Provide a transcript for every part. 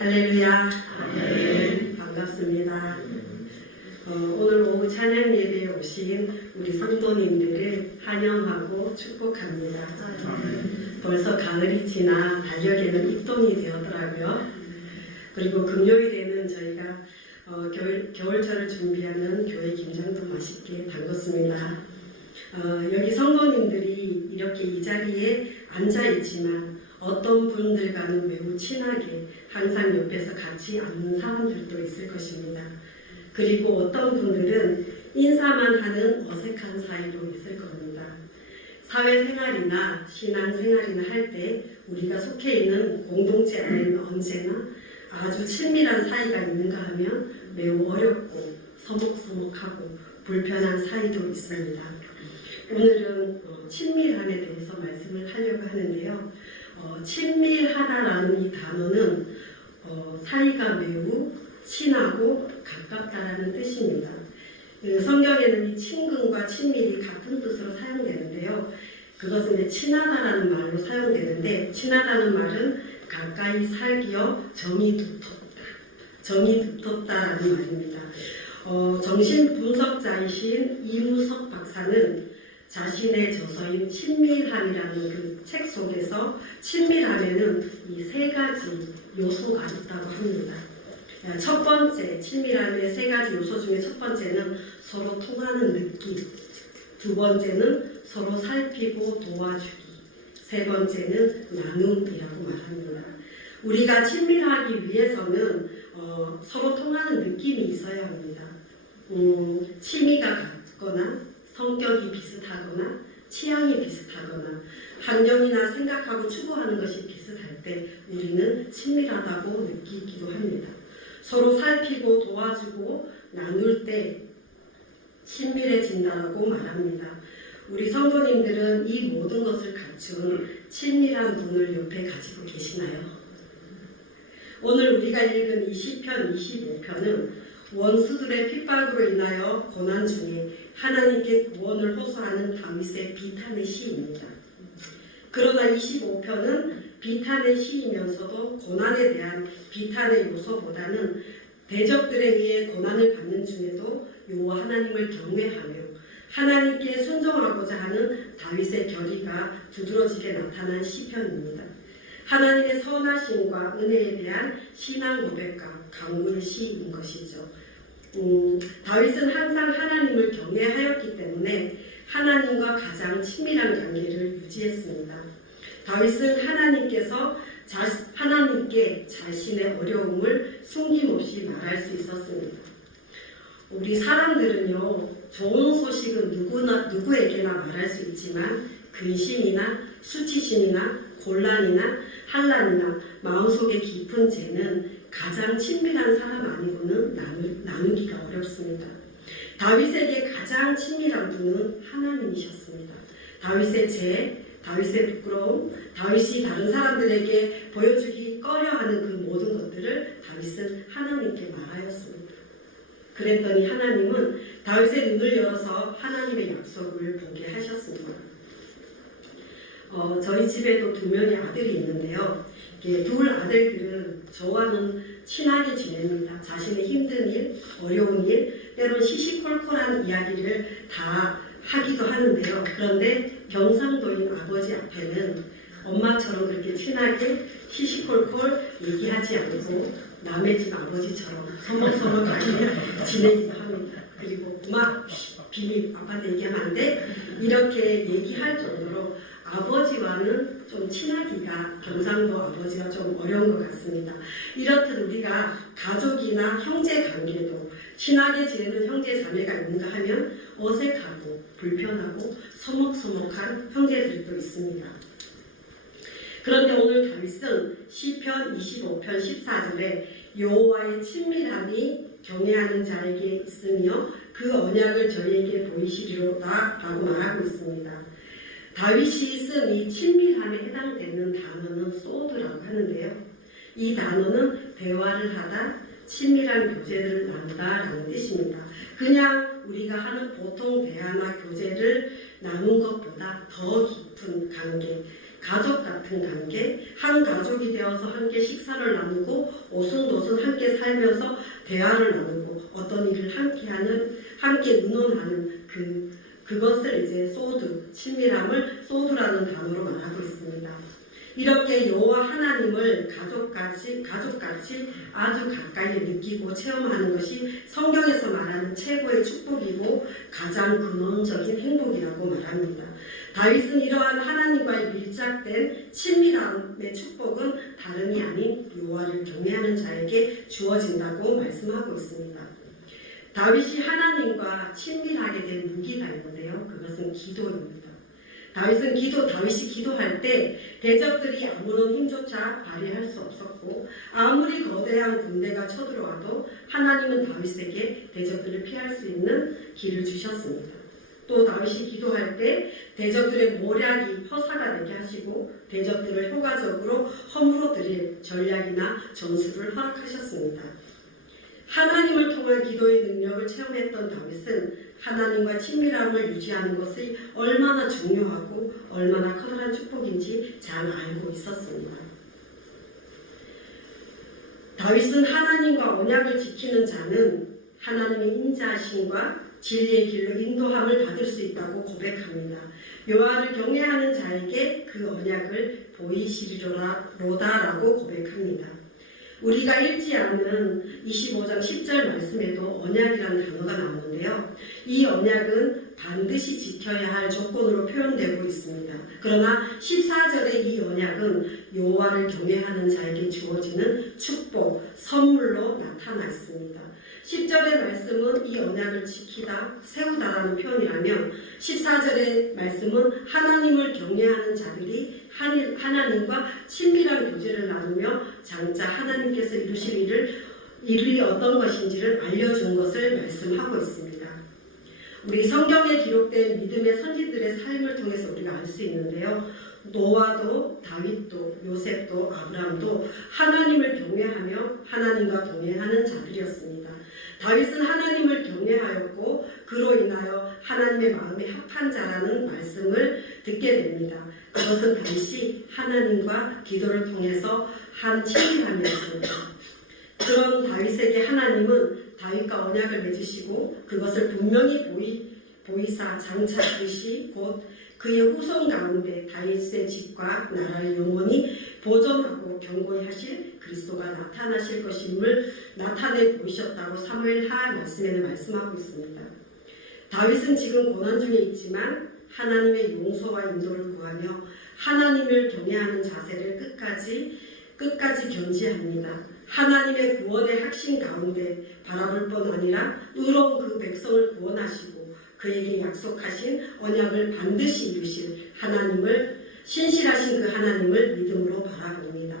할렐루야. 네. 반갑습니다. 오늘 오후 찬양 예배에 오신 우리 성도님들을 환영하고 축복합니다. 벌써 가을이 지나 달력에는 입동이 되었더라고요. 그리고 금요일에는 저희가 겨울철을 준비하는 교회 김장도 맛있게 담궜습니다. 여기 성도님들이 이렇게 이 자리에 앉아있지만 어떤 분들과는 매우 친하게 항상 옆에서 같이 앉는 사람들도 있을 것입니다. 그리고 어떤 분들은 인사만 하는 어색한 사이도 있을 겁니다. 사회생활이나 신앙생활이나 할 때 우리가 속해 있는 공동체 안에는 언제나 아주 친밀한 사이가 있는가 하면 매우 어렵고 서먹서먹하고 불편한 사이도 있습니다. 오늘은 친밀함에 대해서 말씀을 하려고 하는데요. 친밀하다라는 이 단어는 사이가 매우 친하고 가깝다라는 뜻입니다. 성경에는 이 친근과 친밀이 같은 뜻으로 사용되는데요. 그것은 친하다라는 말로 사용되는데, 친하다는 말은 가까이 살기여 정이 두텁다라는 말입니다. 정신분석자이신 이무석 박사는 자신의 저서인 친밀함이라는 그 책 속에서 친밀함에는 이 세 가지 요소가 있다고 합니다. 첫 번째, 친밀함의 세 가지 요소 중에 첫 번째는 서로 통하는 느낌, 두 번째는 서로 살피고 도와주기, 세 번째는 나눔이라고 말합니다. 우리가 친밀하기 위해서는 서로 통하는 느낌이 있어야 합니다. 취미가 같거나 성격이 비슷하거나 취향이 비슷하거나 환경이나 생각하고 추구하는 것이 비슷할 때 우리는 친밀하다고 느끼기도 합니다. 서로 살피고 도와주고 나눌 때 친밀해진다고 말합니다. 우리 성도님들은 이 모든 것을 갖춘 친밀한 분을 옆에 가지고 계시나요? 오늘 우리가 읽은 이 시편 25편은 원수들의 핍박으로 인하여 고난 중에 하나님께 구원을 호소하는 다윗의 비탄의 시입니다. 그러나 25편은 비탄의 시이면서도 고난에 대한 비탄의 요소보다는 대적들에 의해 고난을 받는 중에도 여호와 하나님을 경외하며 하나님께 순종하고자 하는 다윗의 결의가 두드러지게 나타난 시편입니다. 하나님의 선하심과 은혜에 대한 신앙 고백과 강구의 시인 것이죠. 다윗은 항상 하나님을 경외하였기 때문에 하나님과 가장 친밀한 관계를 유지했습니다. 다윗은 하나님께 자신의 어려움을 숨김없이 말할 수 있었습니다. 우리 사람들은요, 좋은 소식은 누구에게나 말할 수 있지만 근심이나 수치심이나 곤란이나 한란이나 마음속의 깊은 죄는 가장 친밀한 사람 아니고는 나누기가 어렵습니다. 다윗에게 가장 친밀한 분은 하나님이셨습니다. 다윗의 죄, 다윗의 부끄러움, 다윗이 다른 사람들에게 보여주기 꺼려하는 그 모든 것들을 다윗은 하나님께 말하였습니다. 그랬더니 하나님은 다윗의 눈을 열어서 하나님의 약속을 보게 하셨습니다. 저희 집에도 두 명의 아들이 있는데요. 둘 아들들은 저와는 친하게 지냅니다. 자신의 힘든 일, 어려운 일, 때론 시시콜콜한 이야기를 다 하기도 하는데요. 그런데 경상도인 아버지 앞에는 엄마처럼 그렇게 친하게 시시콜콜 얘기하지 않고 남의 집 아버지처럼 서먹서먹하게 지내기도 합니다. 그리고 엄마 비밀 아빠한테 얘기하면 안 돼? 이렇게 얘기할 정도로 아버지와는 좀 친하기가 경상도 아버지와 좀 어려운 것 같습니다. 이렇듯 우리가 가족이나 형제 관계도 친하게 지내는 형제 자매가 있는가 하면 어색하고 불편하고 서먹서먹한 형제들도 있습니다. 그런데 오늘 다윗은 시편 25편 14절에 여호와의 친밀함이 경외하는 자에게 있으며 그 언약을 저희에게 보이시리로다 라고 말하고 있습니다. 다윗이 쓴 이 친밀함에 해당되는 단어는 소드라고 하는데요. 이 단어는 대화를 하다, 친밀한 교제를 나누다라는 뜻입니다. 그냥 우리가 하는 보통 대화나 교제를 나눈 것보다 더 깊은 관계, 가족 같은 관계, 한 가족이 되어서 함께 식사를 나누고 오순도순 함께 살면서 대화를 나누고 어떤 일을 함께 의논하는 그것을 이제 소드, 친밀함을 소드라는 단어로 말하고 있습니다. 이렇게 여호와 하나님을 가족같이 아주 가까이 느끼고 체험하는 것이 성경에서 말하는 최고의 축복이고 가장 근원적인 행복이라고 말합니다. 다윗은 이러한 하나님과의 밀착된 친밀함의 축복은 다름이 아닌 여호와를 경외하는 자에게 주어진다고 말씀하고 있습니다. 다윗이 하나님과 친밀하게 된 무기가 있는데요. 그것은 기도입니다. 다윗이 기도할 때 대적들이 아무런 힘조차 발휘할 수 없었고 아무리 거대한 군대가 쳐들어와도 하나님은 다윗에게 대적들을 피할 수 있는 길을 주셨습니다. 또 다윗이 기도할 때 대적들의 모략이 허사가 되게 하시고 대적들을 효과적으로 허물어뜨릴 전략이나 전술을 허락하셨습니다. 하나님을 통한 기도의 능력을 체험했던 다윗은 하나님과 친밀함을 유지하는 것이 얼마나 중요하고 얼마나 커다란 축복인지 잘 알고 있었습니다. 다윗은 하나님과 언약을 지키는 자는 하나님의 인자하심과 진리의 길로 인도함을 받을 수 있다고 고백합니다. 여호와를 경외하는 자에게 그 언약을 보이시리로다라고 고백합니다. 우리가 읽지 않는 25장 10절 말씀에도 언약이라는 단어가 나오는데요. 이 언약은 반드시 지켜야 할 조건으로 표현되고 있습니다. 그러나 14절의 이 언약은 여호와를 경외하는 자에게 주어지는 축복, 선물로 나타나 있습니다. 10절의 말씀은 이 언약을 지키다, 세우다라는 표현이라면 14절의 말씀은 하나님을 경외하는 자들이 하나님과 친밀한 교제를 나누며 장차 하나님께서 이루실 일이 어떤 것인지를 알려준 것을 말씀하고 있습니다. 우리 성경에 기록된 믿음의 선지들의 삶을 통해서 우리가 알 수 있는데요. 노아도 다윗도 요셉도 아브라함도 하나님을 경외하며 하나님과 동행하는 자들이었습니다. 다윗은 하나님을 경외하였고 그로 인하여 하나님의 마음에 합한 자라는 말씀을 듣게 됩니다. 그것은 다윗이 하나님과 기도를 통해서 한 친밀함이었습니다. 그런 다윗에게 하나님은 다윗과 언약을 맺으시고 그것을 분명히 보이사 장차 그것이 곧 그의 후손 가운데 다윗의 집과 나라를 영원히 보존하고 견고히 하실 그리스도가 나타나실 것임을 나타내 보이셨다고 사무엘하 말씀에는 말씀하고 있습니다. 다윗은 지금 고난 중에 있지만 하나님의 용서와 인도를 구하며 하나님을 경외하는 자세를 끝까지 견지합니다. 하나님의 구원의 확신 가운데 바라볼 뿐 아니라 의로운 그 백성을 구원하시고 그에게 약속하신 언약을 반드시 이루실 신실하신 그 하나님을 믿음으로 바라봅니다.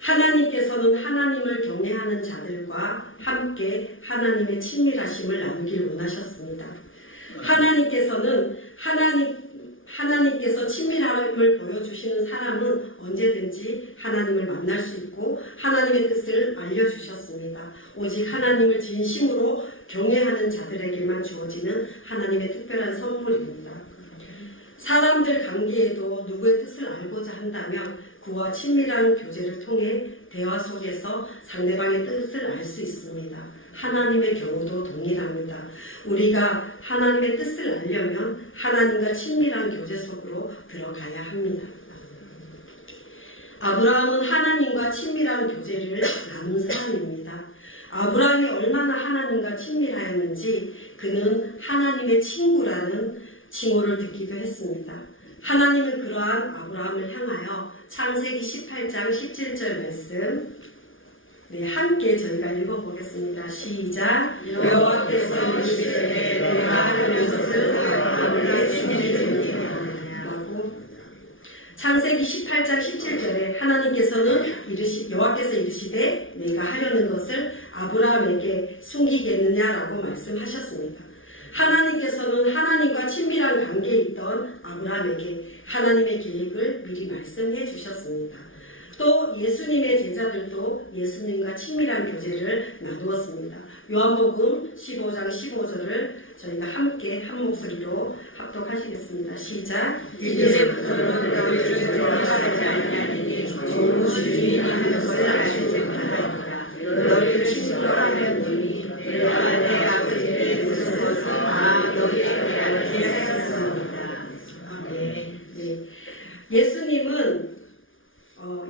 하나님께서는 하나님을 경외하는 자들과 함께 하나님의 친밀하심을 나누길 원하셨습니다. 하나님께서 친밀함을 보여주시는 사람은 언제든지 하나님을 만날 수 있고 하나님의 뜻을 알려주셨습니다. 오직 하나님을 진심으로 경외하는 자들에게만 주어지는 하나님의 특별한 선물입니다. 사람들 관계에도 누구의 뜻을 알고자 한다면 그와 친밀한 교제를 통해 대화 속에서 상대방의 뜻을 알 수 있습니다. 하나님의 경우도 동일합니다. 우리가 하나님의 뜻을 알려면 하나님과 친밀한 교제 속으로 들어가야 합니다. 아브라함은 하나님과 친밀한 교제를 나눈 사람입니다. 아브라함이 얼마나 하나님과 친밀하였는지 그는 하나님의 친구라는 칭호를 듣기도 했습니다. 하나님은 그러한 아브라함을 향하여 창세기 18장 17절 말씀 함께 저희가 읽어보겠습니다. 시작. 여호와께서 이르시되 내가 하려는 것을 아브라함에게 친밀히 드리리라고. 창세기 18장 17절에 여호와께서 이르시되 내가 하려는 것을 아브라함에게 숨기겠느냐라고 말씀하셨습니다. 하나님께서는 하나님과 친밀한 관계에 있던 아브라함에게 하나님의 계획을 미리 말씀해 주셨습니다. 또 예수님의 제자들도 예수님과 친밀한 교제를 나누었습니다. 요한복음 15장 15절을 저희가 함께 한 목소리로 합독하시겠습니다. 시작. 이제부터 너희를 주님하지 아니하니 좋은 주님이라는 것을 알지 못하였다. 너희를 친구로 하는 분이 내가 내 아버지의 뜻을 다 너희에게 알게 하셨습니다. 네. 예수님은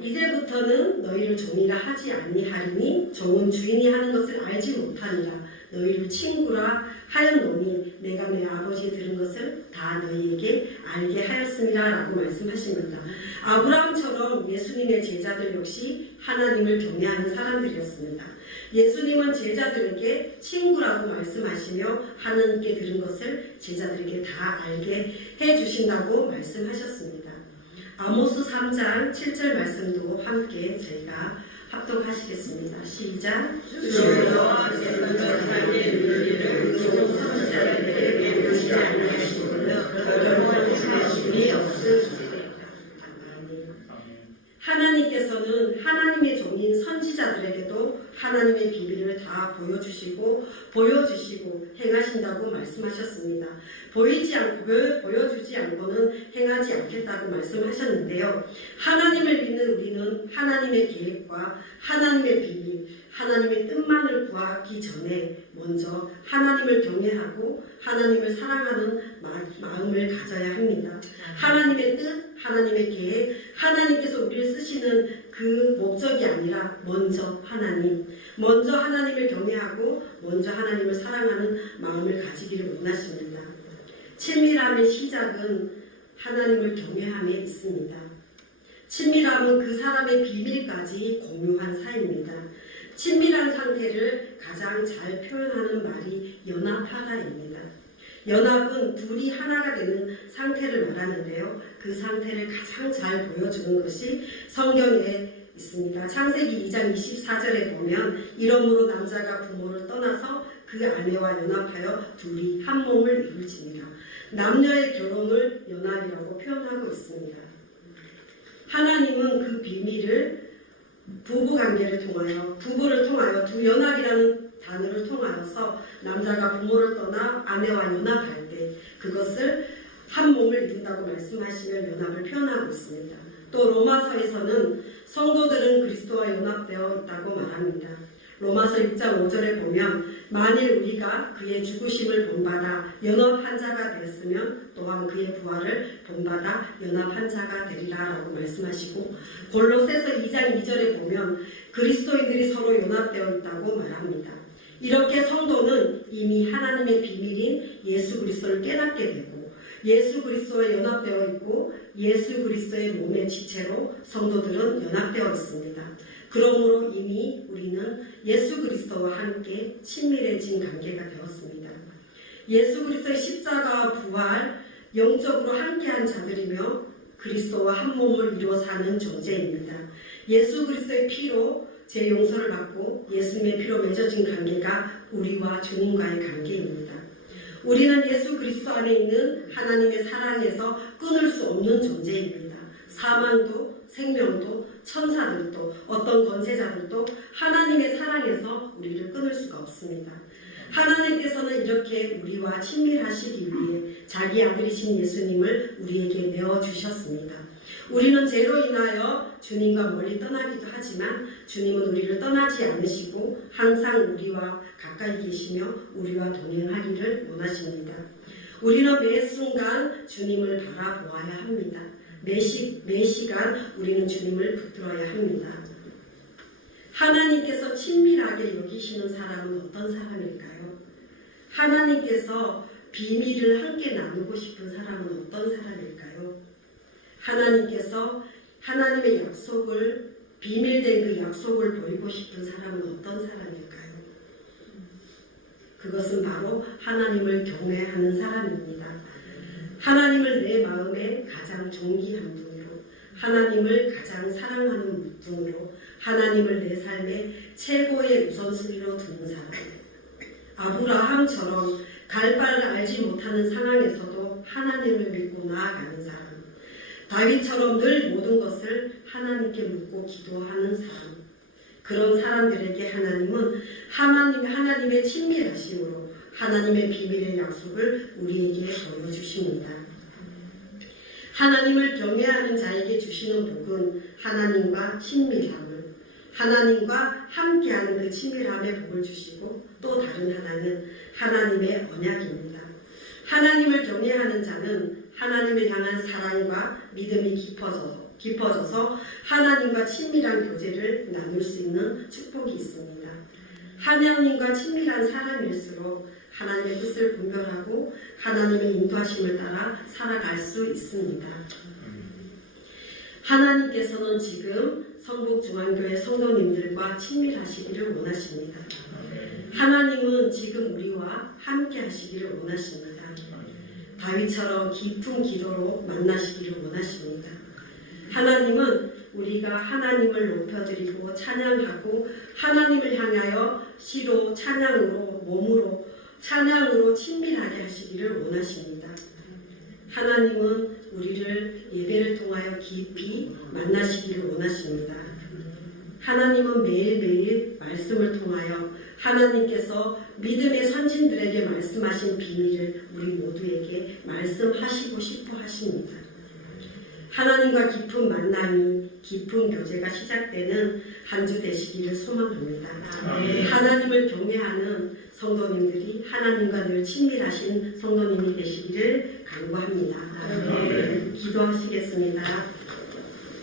이제부터는 너희를 종이라 하지 아니하리니 종은 주인이 하는 것을 알지 못하니라. 너희를 친구라 하였노니 내가 내 아버지의 들은 것을 다 너희에게 알게 하였습니다 라고 말씀하십니다. 아브라함처럼 예수님의 제자들 역시 하나님을 경외하는 사람들이었습니다. 예수님은 제자들에게 친구라고 말씀하시며 하나님께 들은 것을 제자들에게 다 알게 해주신다고 말씀하셨습니다. 아모스 3장 7절 말씀도 함께 저희가 합독하시겠습니다. 시작. 주여 너와께서 전하게 누리를 좋은 선지자들에게 배우지 아니하시고는 더더욱 하심이 없으시리라. 하나님께서는 하나님의 종인 선지자들에게도 하나님의 비밀을 다 보여주시고 행하신다고 말씀하셨습니다. 보여주지 않고는 행하지 않겠다고 말씀하셨는데요. 하나님을 믿는 우리는 하나님의 계획과 하나님의 비밀, 하나님의 뜻만을 구하기 전에 먼저 하나님을 경외하고 하나님을 사랑하는 마음을 가져야 합니다. 하나님의 뜻, 하나님의 계획, 하나님께서 우리를 쓰시는 그 목적이 아니라 먼저 하나님을 경외하고 먼저 하나님을 사랑하는 마음을 가지기를 원하십니다. 친밀함의 시작은 하나님을 경외함에 있습니다. 친밀함은 그 사람의 비밀까지 공유한 사이입니다. 친밀한 상태를 가장 잘 표현하는 말이 연합하다입니다. 연합은 둘이 하나가 되는 상태를 말하는데요. 그 상태를 가장 잘 보여주는 것이 성경에 있습니다. 창세기 2장 24절에 보면 이러므로 남자가 부모를 떠나서 그 아내와 연합하여 둘이 한 몸을 이룰지니라. 남녀의 결혼을 연합이라고 표현하고 있습니다. 하나님은 그 비밀을 부부를 통하여 두 연합이라는 단어를 통하여서 남자가 부모를 떠나 아내와 연합할 때 그것을 한 몸을 이룬다고 말씀하시며 연합을 표현하고 있습니다. 또 로마서에서는 성도들은 그리스도와 연합되어 있다고 말합니다. 로마서 6장 5절에 보면 만일 우리가 그의 죽으심을 본받아 연합한 자가 되었으면 또한 그의 부활을 본받아 연합한 자가 되리라 라고 말씀하시고 골로새서 2장 2절에 보면 그리스도인들이 서로 연합되어 있다고 말합니다. 이렇게 성도는 이미 하나님의 비밀인 예수 그리스도를 깨닫게 되고 예수 그리스도와 연합되어 있고 예수 그리스도의 몸의 지체로 성도들은 연합되어 있습니다. 그러므로 이미 우리는 예수 그리스도와 함께 친밀해진 관계가 되었습니다. 예수 그리스도의 십자가와 부활, 영적으로 함께한 자들이며 그리스도와 한 몸을 이루어 사는 존재입니다. 예수 그리스도의 피로 제 용서를 받고 예수님의 피로 맺어진 관계가 우리와 주님과의 관계입니다. 우리는 예수 그리스도 안에 있는 하나님의 사랑에서 끊을 수 없는 존재입니다. 사망도 생명도 천사들도 어떤 권세자들도 하나님의 사랑에서 우리를 끊을 수가 없습니다. 하나님께서는 이렇게 우리와 친밀하시기 위해 자기 아들이신 예수님을 우리에게 내어주셨습니다. 우리는 죄로 인하여 주님과 멀리 떠나기도 하지만 주님은 우리를 떠나지 않으시고 항상 우리와 가까이 계시며 우리와 동행하기를 원하십니다. 우리는 매 순간 주님을 바라보아야 합니다. 매 시간 우리는 주님을 붙들어야 합니다. 하나님께서 친밀하게 여기시는 사람은 어떤 사람일까요? 하나님께서 비밀을 함께 나누고 싶은 사람은 어떤 사람일까요? 하나님께서 하나님의 약속을 비밀된 그 약속을 보이고 싶은 사람은 어떤 사람일까요? 그것은 바로 하나님을 경외하는 사람입니다. 하나님을 내 마음에 가장 존귀한 분으로, 하나님을 가장 사랑하는 분으로, 하나님을 내 삶의 최고의 우선순위로 두는 사람. 아브라함처럼 갈 바를 알지 못하는 상황에서도 하나님을 믿고 나아가는 사람. 다윗처럼 늘 모든 것을 하나님께 묻고 기도하는 사람. 그런 사람들에게 하나님은 하나님의 친밀하심으로 하나님의 비밀의 약속을 우리에게 보여주십니다. 하나님을 경외하는 자에게 주시는 복은 하나님과 친밀함을, 하나님과 함께하는 그 친밀함의 복을 주시고, 또 다른 하나는 하나님의 언약입니다. 하나님을 경외하는 자는 하나님을 향한 사랑과 믿음이 깊어져서 하나님과 친밀한 교제를 나눌 수 있는 축복이 있습니다. 하나님과 친밀한 사람일수록 하나님의 뜻을 분별하고 하나님의 인도하심을 따라 살아갈 수 있습니다. 하나님께서는 지금 성북중앙교회 성도님들과 친밀하시기를 원하십니다. 하나님은 지금 우리와 함께 하시기를 원하십니다. 다윗처럼 깊은 기도로 만나시기를 원하십니다. 하나님은 우리가 하나님을 높여드리고 찬양하고 하나님을 향하여 시로 찬양으로 몸으로 찬양으로 친밀하게 하시기를 원하십니다. 하나님은 우리를 예배를 통하여 깊이 만나시기를 원하십니다. 하나님은 매일매일 말씀을 통하여 하나님께서 믿음의 선진들에게 말씀하신 비밀을 우리 모두에게 말씀하시고 싶어 하십니다. 하나님과 깊은 만남이, 깊은 교제가 시작되는 한 주 되시기를 소망합니다. 하나님을 경외하는 성도님들이 하나님과 늘 친밀하신 성도님이 되시기를 간구합니다. 기도하시겠습니다.